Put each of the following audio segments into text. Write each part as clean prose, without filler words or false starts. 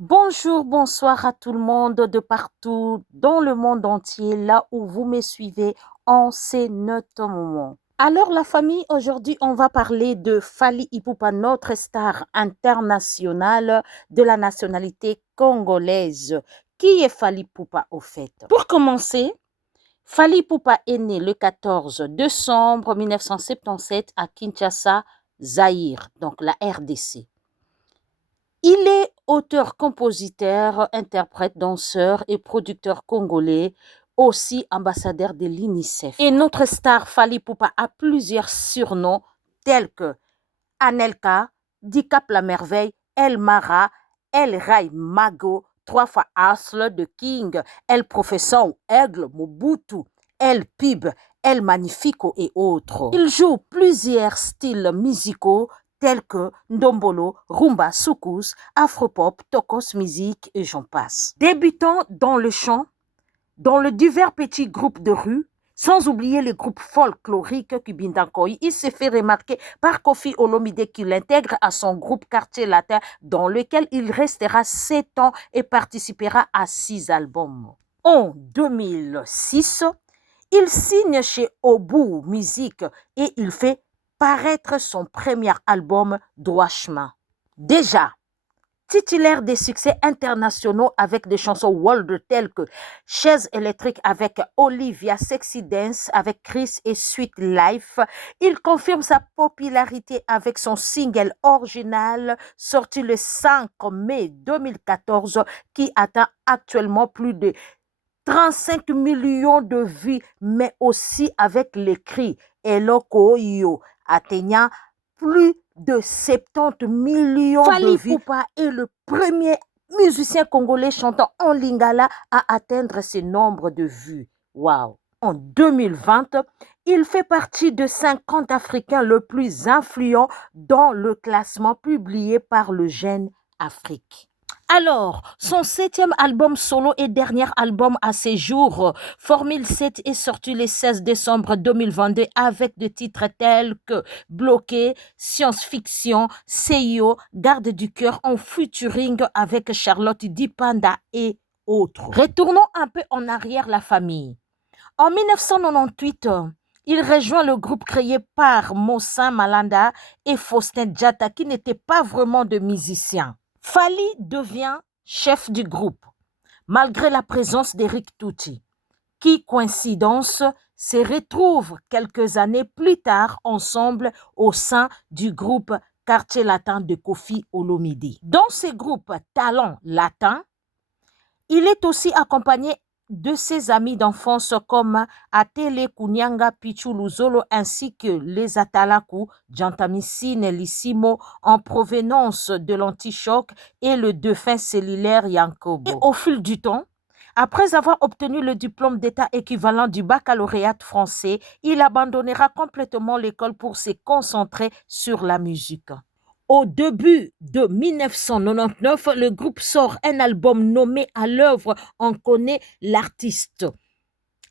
Bonjour, bonsoir à tout le monde de partout dans le monde entier, là où vous me suivez en ce notre moment. Alors la famille, aujourd'hui on va parler de Fally Ipupa, notre star internationale de la nationalité congolaise. Qui est Fally Ipupa au fait? Pour commencer, Fally Ipupa est né le 14 décembre 1977 à Kinshasa, Zaïre, donc la RDC. Il est auteur, compositeur, interprète, danseur et producteur congolais, aussi ambassadeur de l'UNICEF. Et notre star Fally Ipupa a plusieurs surnoms tels que Anelka, Dicap la merveille, El Mara, El Rai Mago, trois fois Asle de King, El Professeur, Aigle, Mobutu, El Pib, El Magnifico et autres. Il joue plusieurs styles musicaux tels que Ndombolo, Rumba, Soukous, Afropop, Tokos Music et j'en passe. Débutant dans le chant, dans le divers petits groupes de rue, sans oublier les groupes folkloriques Kibindankoy, il s'est fait remarquer par Kofi Olomide qui l'intègre à son groupe Quartier Latin dans lequel il restera 7 ans et participera à 6 albums. En 2006, il signe chez Obu Music et il fait paraître son premier album Droit Chemin. Déjà, titulaire des succès internationaux avec des chansons world telles que Chaise électrique avec Olivia, Sexy Dance avec Chris et Sweet Life, il confirme sa popularité avec son single original sorti le 5 mai 2014 qui atteint actuellement plus de 35 millions de vues, mais aussi avec les cris Eloko Yo, atteignant plus de 70 millions de vues. Fally Ipupa est le premier musicien congolais chantant en lingala à atteindre ce nombre de vues. Waouh! En 2020, il fait partie de 50 Africains le plus influents dans le classement publié par le Jeune Afrique. Alors, son 7e album solo et dernier album à ses jours, Formule 7, est sorti le 16 décembre 2022 avec des titres tels que Bloqué, Science-Fiction, CIO, Garde du cœur en featuring avec Charlotte Dipanda et autres. Retournons un peu en arrière la famille. En 1998, il rejoint le groupe créé par Mossin Malanda et Faustin Djata qui n'étaient pas vraiment de musiciens. Fally devient chef du groupe, malgré la présence d'Eric Touti, qui, coïncidence, se retrouve quelques années plus tard ensemble au sein du groupe Quartier Latin de Kofi Olomide. Dans ce groupe Talent Latin, il est aussi accompagné de ses amis d'enfance comme Atele Kunyanga Pichu Luzolo ainsi que les Atalaku, Jantamissine Lissimo en provenance de l'antichoc et le défunt cellulaire Yankobo. Et au fil du temps, après avoir obtenu le diplôme d'état équivalent du baccalauréat français, il abandonnera complètement l'école pour se concentrer sur la musique. Au début de 1999, le groupe sort un album nommé À l'œuvre, on connaît l'artiste.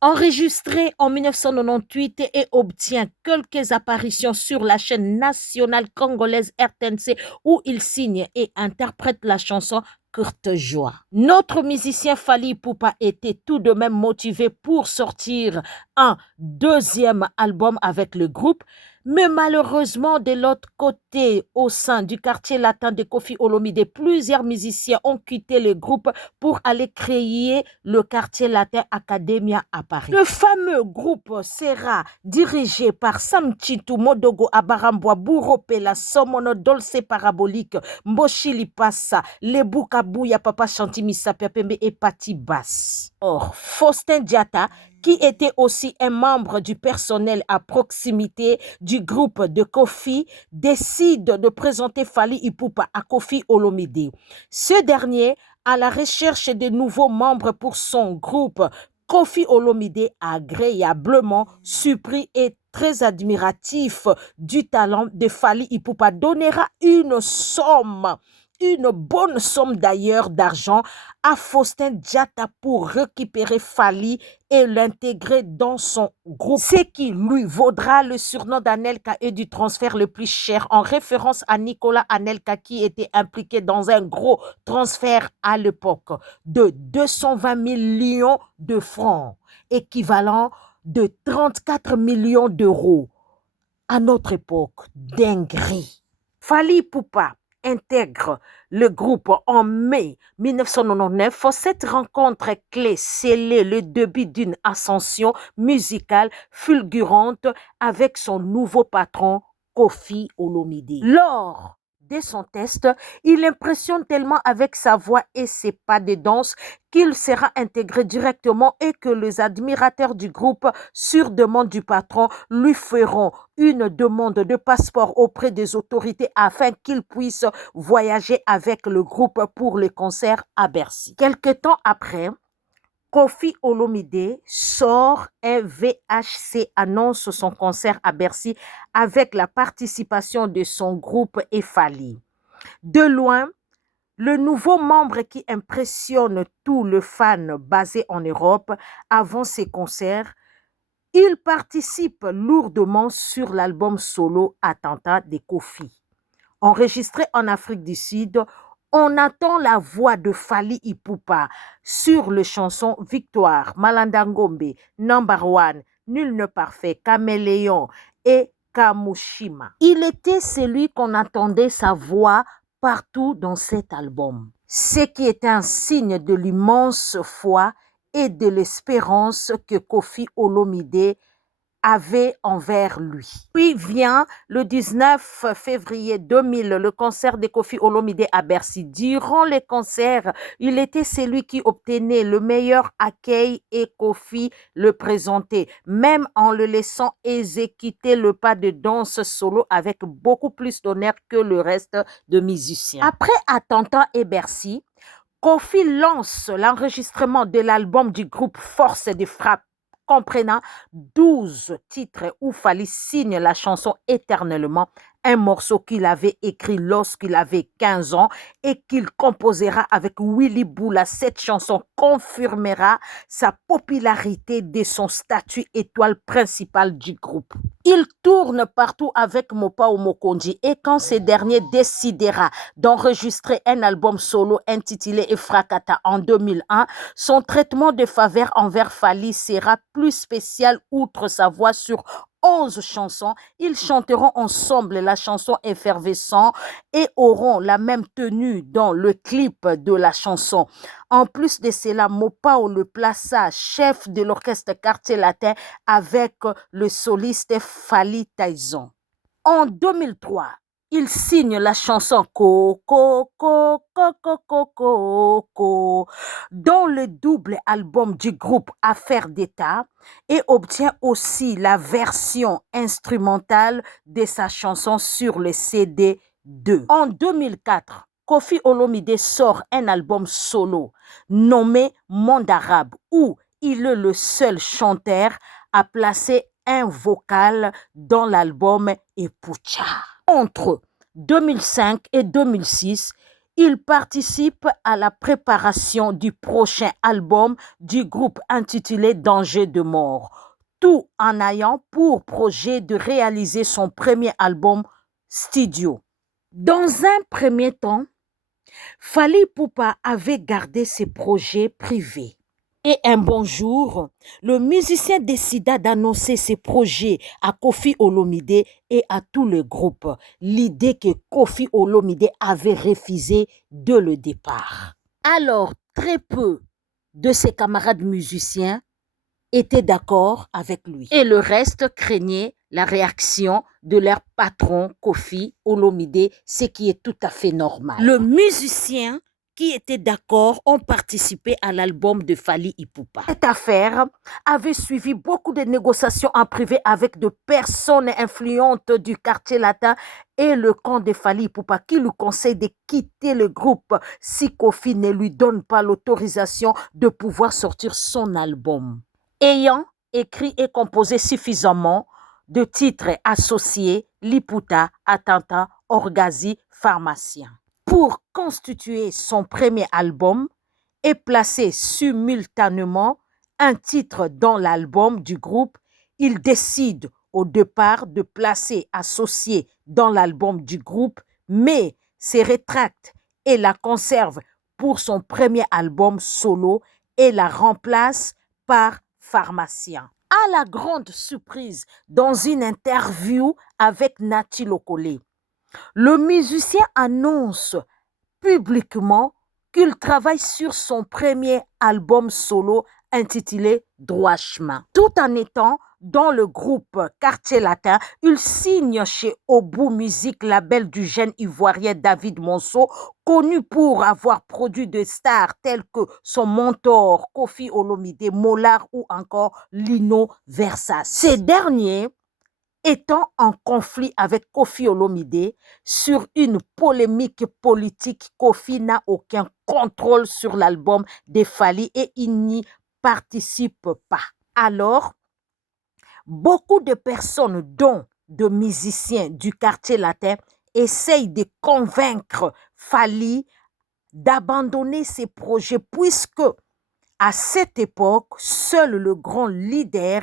Enregistré en 1998 et obtient quelques apparitions sur la chaîne nationale congolaise RTNC où il signe et interprète la chanson Courte Joie. Notre musicien Fally Ipupa était tout de même motivé pour sortir un deuxième album avec le groupe, mais malheureusement, de l'autre côté, au sein du quartier latin de Kofi Olomide, plusieurs musiciens ont quitté le groupe pour aller créer le quartier latin Academia à Paris. Le fameux groupe sera dirigé par Sam Chitu, Modogo Abarambwa, Bourropela, Somono, Dolce Parabolique, Mboshili Passa, Lebuka Bouya, Papa Chantimisa Pembe et Pati Bass. Or, Faustin Djata, qui était aussi un membre du personnel à proximité du groupe de Kofi, décide de présenter Fally Ipupa à Kofi Olomide. Ce dernier, à la recherche de nouveaux membres pour son groupe, Kofi Olomide, agréablement surpris et très admiratif du talent de Fally Ipupa, donnera une somme une bonne somme d'ailleurs d'argent à Faustin Diatta pour récupérer Fally et l'intégrer dans son groupe, ce qui lui vaudra le surnom d'Anelka et du transfert le plus cher en référence à Nicolas Anelka qui était impliqué dans un gros transfert à l'époque de 220 millions de francs, équivalent de 34 millions d'euros. À notre époque, dinguerie. Fally Ipupa intègre le groupe en mai 1999. Cette rencontre clé scellait le début d'une ascension musicale fulgurante avec son nouveau patron, Koffi Olomide. Lors de son test, il impressionne tellement avec sa voix et ses pas de danse qu'il sera intégré directement et que les admirateurs du groupe, sur demande du patron, lui feront une demande de passeport auprès des autorités afin qu'il puisse voyager avec le groupe pour les concerts à Bercy. Quelque temps après, Koffi Olomide sort un VHC, annonce son concert à Bercy avec la participation de son groupe et Fally. De loin, le nouveau membre qui impressionne tous les fans basés en Europe avant ses concerts, il participe lourdement sur l'album solo Attentat de Koffi. Enregistré en Afrique du Sud, on attend la voix de Fally Ipupa sur les chansons Victoire, Malandangombe, Number One, Nul ne parfait, Caméléon et Kamushima. Il était celui qu'on attendait sa voix partout dans cet album, ce qui est un signe de l'immense foi et de l'espérance que Koffi Olomide avait envers lui. Puis vient le 19 février 2000, le concert de Koffi Olomide à Bercy. Durant les concerts, il était celui qui obtenait le meilleur accueil et Koffi le présentait, même en le laissant exécuter le pas de danse solo avec beaucoup plus d'honneur que le reste des musiciens. Après Attentat et Bercy, Koffi lance l'enregistrement de l'album du groupe Force de Frappe, comprenant 12 titres où Fally signe la chanson Éternellement, un morceau qu'il avait écrit lorsqu'il avait 15 ans et qu'il composera avec Willy Boula. Cette chanson confirmera sa popularité de son statut étoile principale du groupe. Il tourne partout avec Mopao Mokonji et quand ce dernier décidera d'enregistrer un album solo intitulé Efrakata en 2001, son traitement de faveur envers Fally sera plus spécial outre sa voix sur 11 chansons. Ils chanteront ensemble la chanson Effervescent et auront la même tenue dans le clip de la chanson. En plus de cela, Mopao le plaça chef de l'orchestre Quartier Latin avec le soliste Fally Tyson. En 2003, il signe la chanson Coco, Coco, Coco, Coco dans le double album du groupe Affaires d'État et obtient aussi la version instrumentale de sa chanson sur le CD 2. En 2004, Koffi Olomide sort un album solo nommé Monde Arabe où il est le seul chanteur à placer un vocal dans l'album Epucha. Entre 2005 et 2006, il participe à la préparation du prochain album du groupe intitulé Danger de mort, tout en ayant pour projet de réaliser son premier album studio. Dans un premier temps, Fally Ipupa avait gardé ses projets privés. Et un bon jour, le musicien décida d'annoncer ses projets à Koffi Olomide et à tout le groupe, l'idée que Koffi Olomide avait refusée dès le départ. Alors, très peu de ses camarades musiciens étaient d'accord avec lui et le reste craignait la réaction de leur patron Koffi Olomide, ce qui est tout à fait normal. Le musicien qui étaient d'accord ont participé à l'album de Fally Ipupa. Cette affaire avait suivi beaucoup de négociations en privé avec de personnes influentes du quartier latin et le camp de Fally Ipupa qui lui conseille de quitter le groupe si Koffi ne lui donne pas l'autorisation de pouvoir sortir son album. Ayant écrit et composé suffisamment de titres associés, Liputa, Attentat, Orgazi, Pharmacien. Pour Pour constituer son premier album et placer simultanément un titre dans l'album du groupe, il décide au départ de placer Associé dans l'album du groupe, mais se rétracte et la conserve pour son premier album solo et la remplace par Pharmacien. À la grande surprise, dans une interview avec Nati Lokole, le musicien annonce publiquement qu'il travaille sur son premier album solo intitulé Droit Chemin. Tout en étant dans le groupe Quartier Latin, il signe chez Obu Music, label du jeune ivoirien David Monceau, connu pour avoir produit des stars telles que son mentor Koffi Olomide, Molar ou encore Lino Versace. Ces derniers étant en conflit avec Koffi Olomide sur une polémique politique, Koffi n'a aucun contrôle sur l'album de Fally et il n'y participe pas. Alors, beaucoup de personnes, dont de musiciens du quartier latin, essayent de convaincre Fally d'abandonner ses projets puisque, à cette époque, seul le grand leader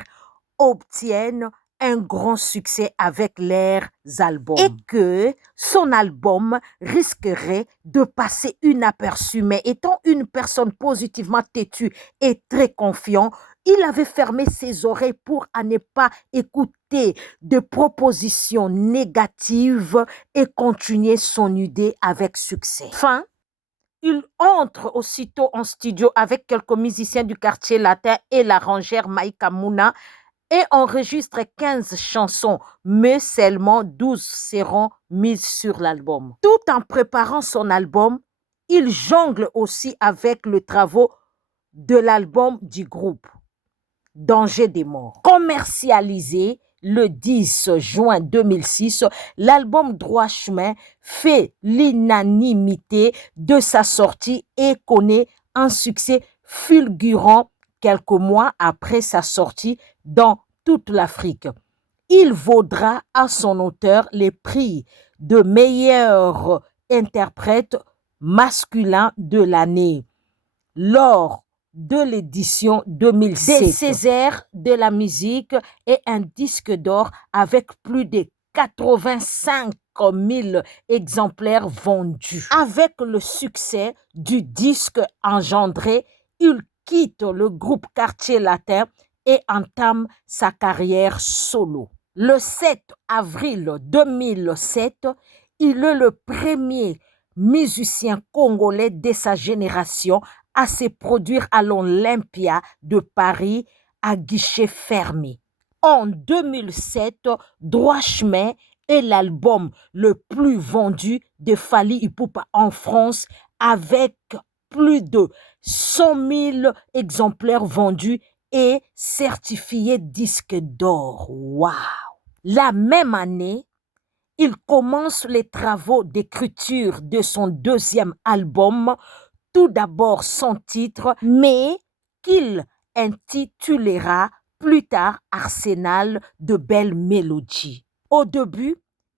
obtienne un grand succès avec leurs albums et que son album risquerait de passer inaperçu. Mais étant une personne positivement têtue et très confiant, il avait fermé ses oreilles pour ne pas écouter de propositions négatives et continuer son idée avec succès. Fin. Il entre aussitôt en studio avec quelques musiciens du quartier latin et l'arrangère Maïka Mouna et enregistre 15 chansons, mais seulement 12 seront mises sur l'album. Tout en préparant son album, il jongle aussi avec le travail de l'album du groupe, Danger des morts. Commercialisé le 10 juin 2006, l'album Droit Chemin fait l'unanimité de sa sortie et connaît un succès fulgurant quelques mois après sa sortie dans toute l'Afrique. Il vaudra à son auteur les prix de meilleur interprète masculin de l'année lors de l'édition 2007 des Césaires de la musique et un disque d'or avec plus de 85 000 exemplaires vendus. Avec le succès du disque engendré, il quitte le groupe Quartier Latin et entame sa carrière solo. Le 7 avril 2007, il est le premier musicien congolais de sa génération à se produire à l'Olympia de Paris à guichet fermé. En 2007, Droit Chemin est l'album le plus vendu de Fally Ipupa en France avec plus de 100 000 exemplaires vendus et certifié disque d'or. Waouh! La même année, il commence les travaux d'écriture de son deuxième album, tout d'abord son titre, mais qu'il intitulera plus tard Arsenal de belles mélodies. Au début,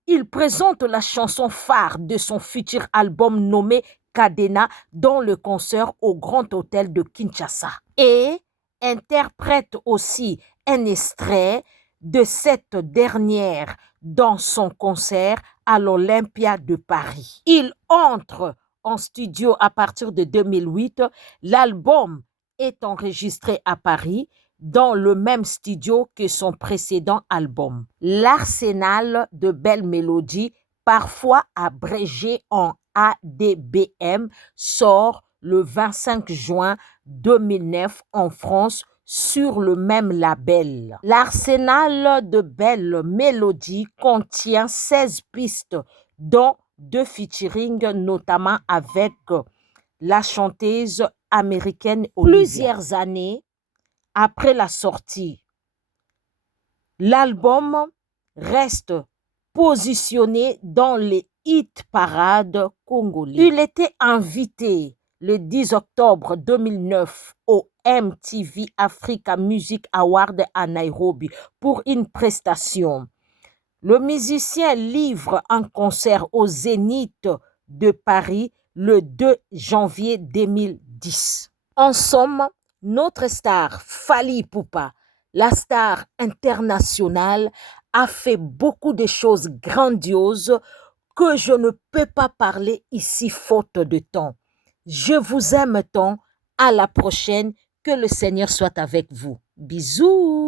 il présente la chanson phare de son futur album nommé Cadena dans le concert au Grand Hôtel de Kinshasa et interprète aussi un extrait de cette dernière dans son concert à l'Olympia de Paris. Il entre en studio à partir de 2008. L'album est enregistré à Paris dans le même studio que son précédent album. L'Arsenal de belles mélodies, parfois abrégé en ADBM, sort le 25 juin 2009 en France sur le même label. L'Arsenal de belles mélodies contient 16 pistes, dont 2 featuring, notamment avec la chanteuse américaine Olivia. Plusieurs années après la sortie, l'album reste positionné dans les hit-parades congolais. Il était invité le 10 octobre 2009 au MTV Africa Music Award à Nairobi pour une prestation. Le musicien livre un concert au Zénith de Paris le 2 janvier 2010. En somme, notre star Fally Ipupa, la star internationale, a fait beaucoup de choses grandioses que je ne peux pas parler ici faute de temps. Je vous aime tant. À la prochaine. Que le Seigneur soit avec vous. Bisous.